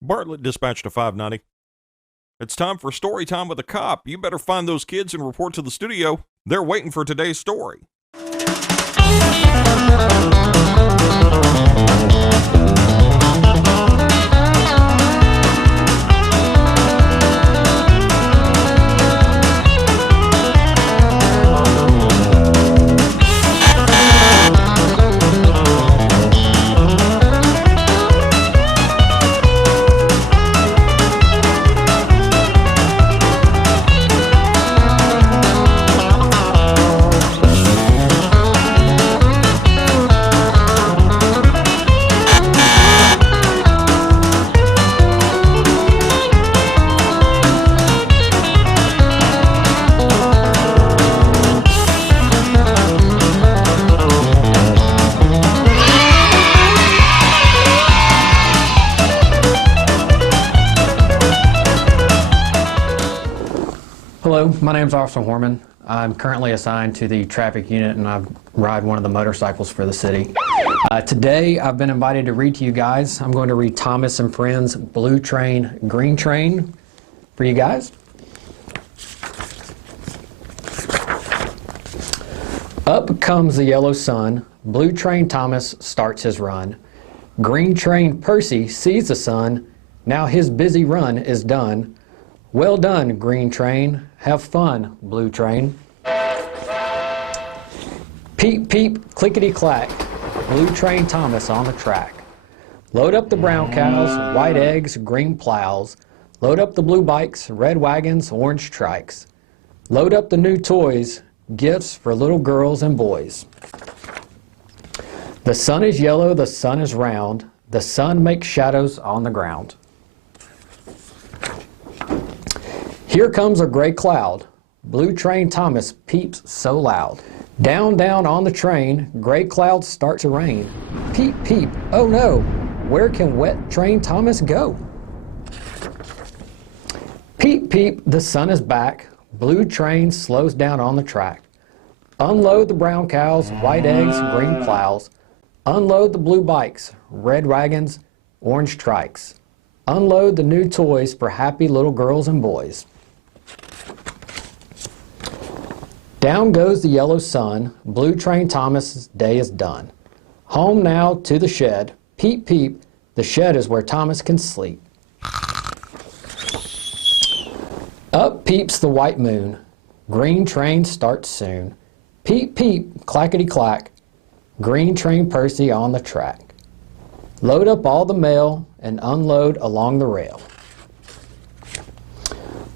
Bartlett dispatched to 590. It's time for story time with a cop. You better find those kids and report to the studio. They're waiting for today's story. Hello, my name is Officer Hormann. I'm currently assigned to the traffic unit and I ride one of the motorcycles for the city. Today I've been invited to read to you guys. I'm going to read Thomas and Friends' Blue Train, Green Train for you guys. Up comes the yellow sun, Blue Train Thomas starts his run. Green Train Percy sees the sun, now his busy run is done. Well done, Green Train. Have fun, Blue Train. Peep, peep, clickety-clack. Blue Train Thomas on the track. Load up the brown cows, white eggs, green plows. Load up the blue bikes, red wagons, orange trikes. Load up the new toys, gifts for little girls and boys. The sun is yellow, the sun is round. The sun makes shadows on the ground. Here comes a gray cloud. Blue Train Thomas peeps so loud. Down, down on the train, gray clouds start to rain. Peep, peep, oh no, where can wet Train Thomas go? Peep, peep, the sun is back. Blue Train slows down on the track. Unload the brown cows, white eggs, green plows. Unload the blue bikes, red wagons, orange trikes. Unload the new toys for happy little girls and boys. Down goes the yellow sun, Blue Train Thomas's day is done. Home now to the shed, peep peep, the shed is where Thomas can sleep. Up peeps the white moon, Green Train starts soon. Peep peep, clackety clack, Green Train Percy on the track. Load up all the mail and unload along the rail.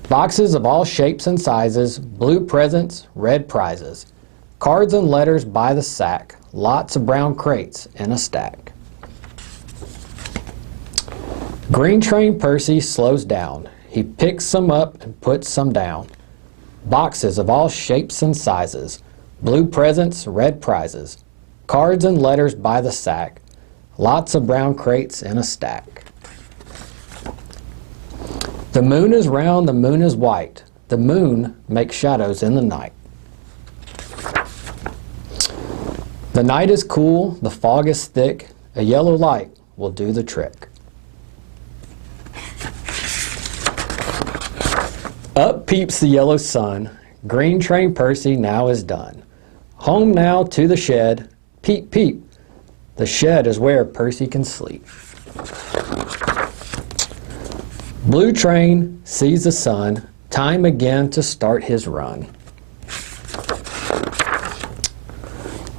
Boxes of all shapes and sizes, blue presents, red prizes. Cards and letters by the sack, lots of brown crates in a stack. Green Train Percy slows down. He picks some up and puts some down. Boxes of all shapes and sizes, blue presents, red prizes. Cards and letters by the sack, lots of brown crates in a stack. The moon is round, the moon is white. The moon makes shadows in the night. The night is cool, the fog is thick. A yellow light will do the trick. Up peeps the yellow sun. Green Train Percy now is done. Home now to the shed. Peep, peep. The shed is where Percy can sleep. Blue Train sees the sun, time again to start his run.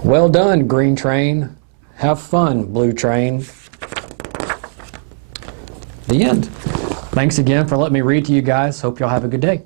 Well done, Green Train. Have fun, Blue Train. The end. Thanks again for letting me read to you guys. Hope y'all have a good day.